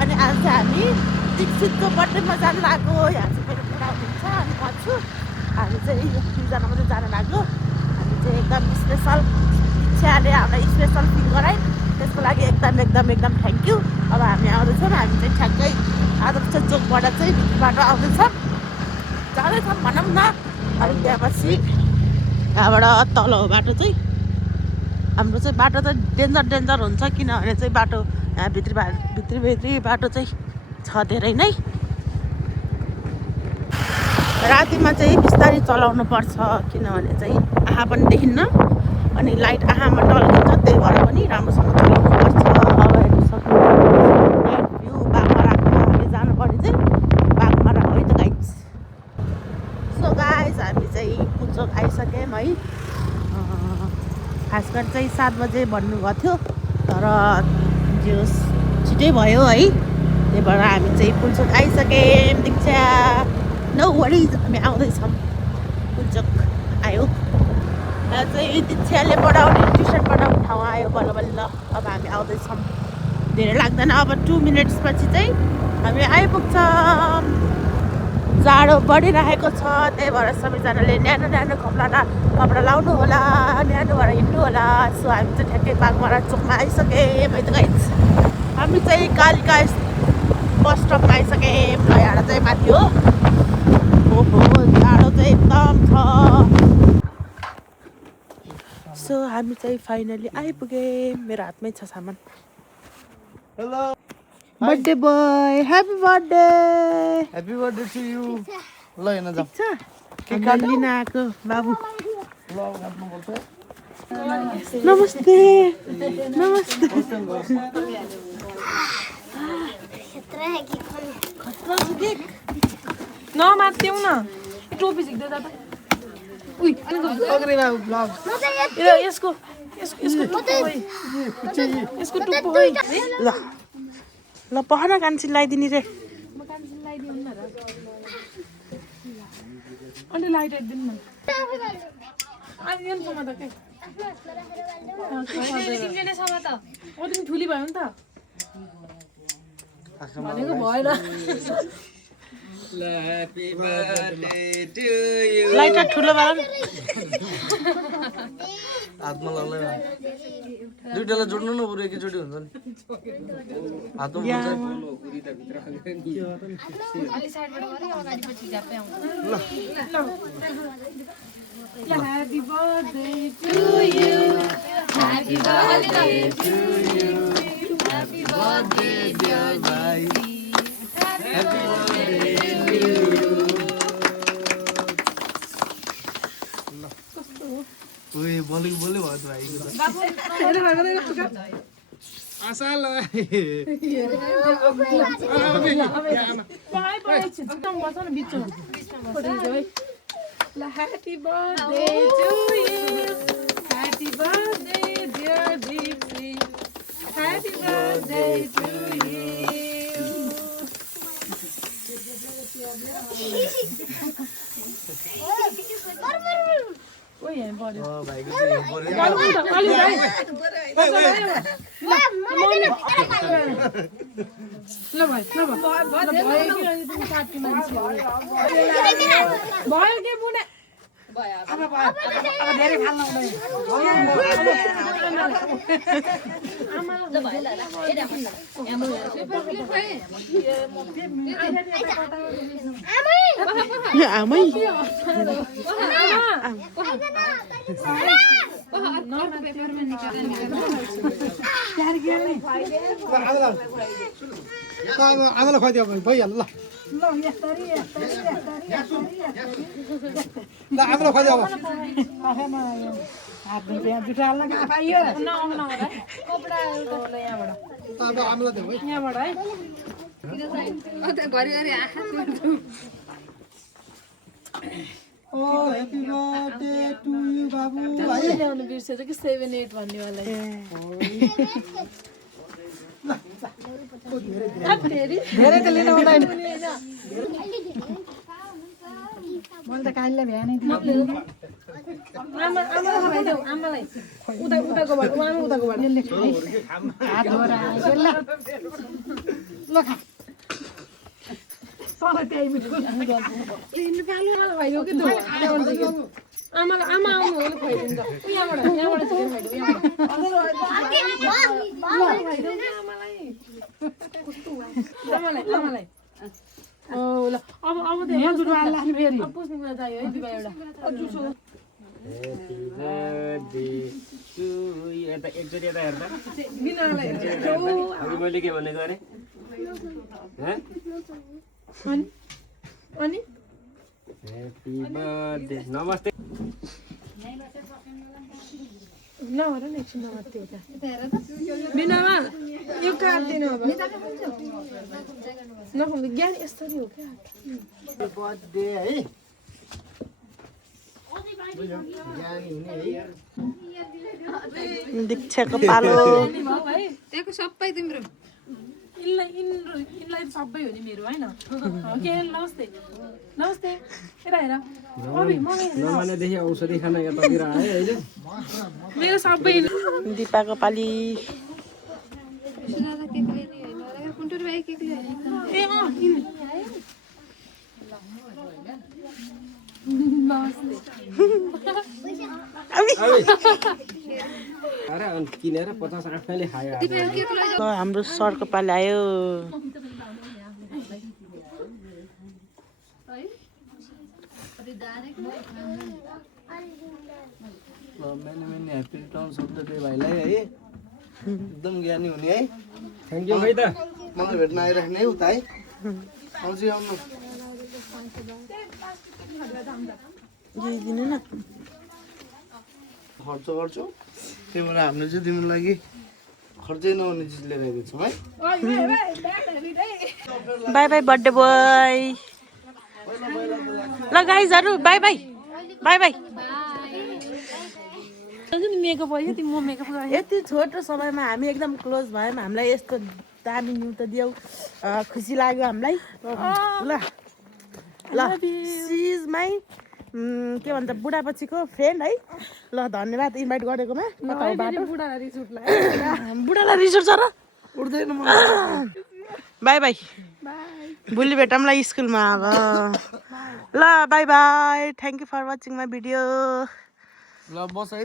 अनि आज चाहिँ हामी दीक्षितको बर्थडेमा जानु लाग्यो। यहाँ चाहिँ मेरो बुढा हुनुहुन्छ अनि म छु। हामी चाहिँ दुईजना मात्रै जानु लाग्यो। हामी चाहिँ एकदम स्पेसल इच्छाले हामीलाई स्पेसल फिल गराइ, त्यसको लागि एकदम थ्याङ्क यू। अब हामी आउँदैछौँ। हामी चाहिँ ठ्याक्कै आदर्श चोकबाट चाहिँ भित्रबाट आउँदैछौँ, जाँदैछौँ भनौँ न। अनि त्यहाँपछि यहाँबाट तल हो बाटो चाहिँ। हाम्रो चाहिँ बाटो चाहिँ डेन्जर हुन्छ, किनभने चाहिँ बाटो यहाँ भित्री बाटो चाहिँ छ धेरै नै। रातिमा चाहिँ बिस्तारै चलाउनु पर्छ, किनभने चाहिँ आँखा पनि देखिन्न अनि लाइट आँखामा टल्किन्छ, त्यही भएर पनि राम्रोसँग चलाउनु पर्छ। अब हेर्नु सक्नुहुन्छ नाइट भ्यू बाघमाराको हामीले जानुपर्ने चाहिँ बाघमारा हो है त गाइज। सो गाइज हामी चाहिँ पुल्चोक आइसक्यौँ है। खास गरी चाहिँ 7 बजे भन्नुभएको थियो, तर जो छिटै भयो है, त्यही भएर हामी चाहिँ पुल्चोक आइसक्यौँ। दीक्षा नो वरिज, हामी आउँदैछौँ। पुल्चोक आयो। यहाँ चाहिँ दीक्षाले ट्युसन पढाउने ठाउँ आयो बल्ल। अब हामी आउँदैछौँ, धेरै लाग्दैन। अब 2 मिनट्सपछि चाहिँ हामी आइपुग्छौँ। जाडो बढिरहेको छ, त्यही भएर सबैजनाले न्यानो कपडा लाउनु होला, न्यानो भएर हिँड्नु होला। सो हामी चाहिँ ठ्याक्कै बाघमारा चोकमा आइसक्यौँ है त गाइज। हामी चाहिँ कालिका बस स्टपमा आइसक्यौँ। यहाँ चाहिँ माथि हो। ओहो जाडो चाहिँ एकदम छ। सो हामी चाहिँ फाइनली आइपुग्यौँ। मेरो हातमै छ सामान। Hello birthday boy, happy birthday. Happy birthday to you. ल हेर्न जाऊ। ठिक छ। हामीले लिन आएको बाबु। ल काट्नुपर्छ। नमस्ते। नमात्यौ न, टोपी झिक्दै जा त। उइ पक्रिना ब्लग। यसको टुप्पो है। ल पहन कान्छी लगाइदिने रे। अनि लाइट हेरिदिनु न। आइदिनु समा त के तिमी ठुली भयो नि त भनेको भएन। लाइट ठुलो बाला हातमा लगाउनु दुईटालाई जोड्नु न, बरु एकैचोटि हुन्छ नि। हातमा Happy birthday to you. Happy birthday to you. Happy birthday dear baby. Happy birthday to you. ओए बोले भयो त भाइ। आशा ल Happy birthday to you. Happy birthday dear Dipsy. Happy birthday to you. Oi, यहाँ बढ्यो। भाइको चाहिँ अलि भाइ। ल भाइ, भयो के मुने? अब धेरै फाल्नु हुँदैन। आमै आमालाई खुवाइदियो भइहाल्यो। ल आमालाई खुवाइदियो। अब आमालाई दियो है। यहाँबाट है ह्याप्पी बर्थडे टु यु बाबु। ल्याउनु बिर्सेछ कि 7-8 भन्नेवाला धेरै त लिनु हुँदैन। मैले त कालीलाई भ्यानै दिनु। खुवाइदेऊ आमालाई उताको बाट आमा उताको बाट यसले खाए हात धोरा यसले ल खा सबै त्यही मिठो तिमी पालो खुवाइदेऊ कि तँ आमालाई आमा आउनु हो खुवाइदिन्छ यहाँबाट चिकन खुवाइदेऊ आमालाई कस्तो आमालाई ओ ल अब त यहाँ जुटो आल्ला नि फेरि पुस्निङमा चाहियो है दिबा एउटा जुसो Happy birthday to you. Eta एकचोटी यता हेर्दा बिनालाई अघि मैले के भनेको अरे अनि ह्याप्पी बर्थडे नमस्ते नभएर नि एकछिन नमात्रै उता बिनामा यो काट्दिनु अब नखाउँदा ज्ञान यसरी हो क्या बर्थडे है दीक्षाको पालो त्यहाँको सबै तिम्रो यिनलाई सबै हो नि मेरो होइन के नमस्ते नमस्ते यता हेर अभि मलाई नमानेदेखि औषधि खान यतातिर आयो अहिले मेरो सबै दिपाको पाली सुनादा केक लिने होइन कुन्टुर भाइ केक लिने ए अरे अनि किनेर 50 आँखाले खायो आज। हाम्रो सरको पाली आयो मैंने हैप्पी रिटर्न शब्द पे भाइलाई है एकदम ज्ञानी हुने है थ्याङ्क यू भाइ त मलाई भेट्न आइराख्ने है उता है आउँछु आउनु दिनु न खर्च गर्छु त्यही भएर हामीले चाहिँ तिम्रो लागि खर्चै नहुने चिज लिएर आएको छौँ है बाई बाई बर्थडे बोय ल गाइजहरु bye bye bye bye makeup भयो तिमी म मेकअप गरेँ यति छोटो समयमा हामी एकदम क्लोज भयौँ हामीलाई यस्तो दामी न्यु त दियौ खुसी लाग्यो हामीलाई ल ल सिज माई के भन्छ बुढापछिको फ्रेन्ड है ल धन्यवाद इन्भाइट गरेकोमा बुढालाई रिस उठ्छ र उठ्दैन बाई बाई भोलि भेटौँला स्कुलमा अब ल bye bye thank you for watching my video ल बस है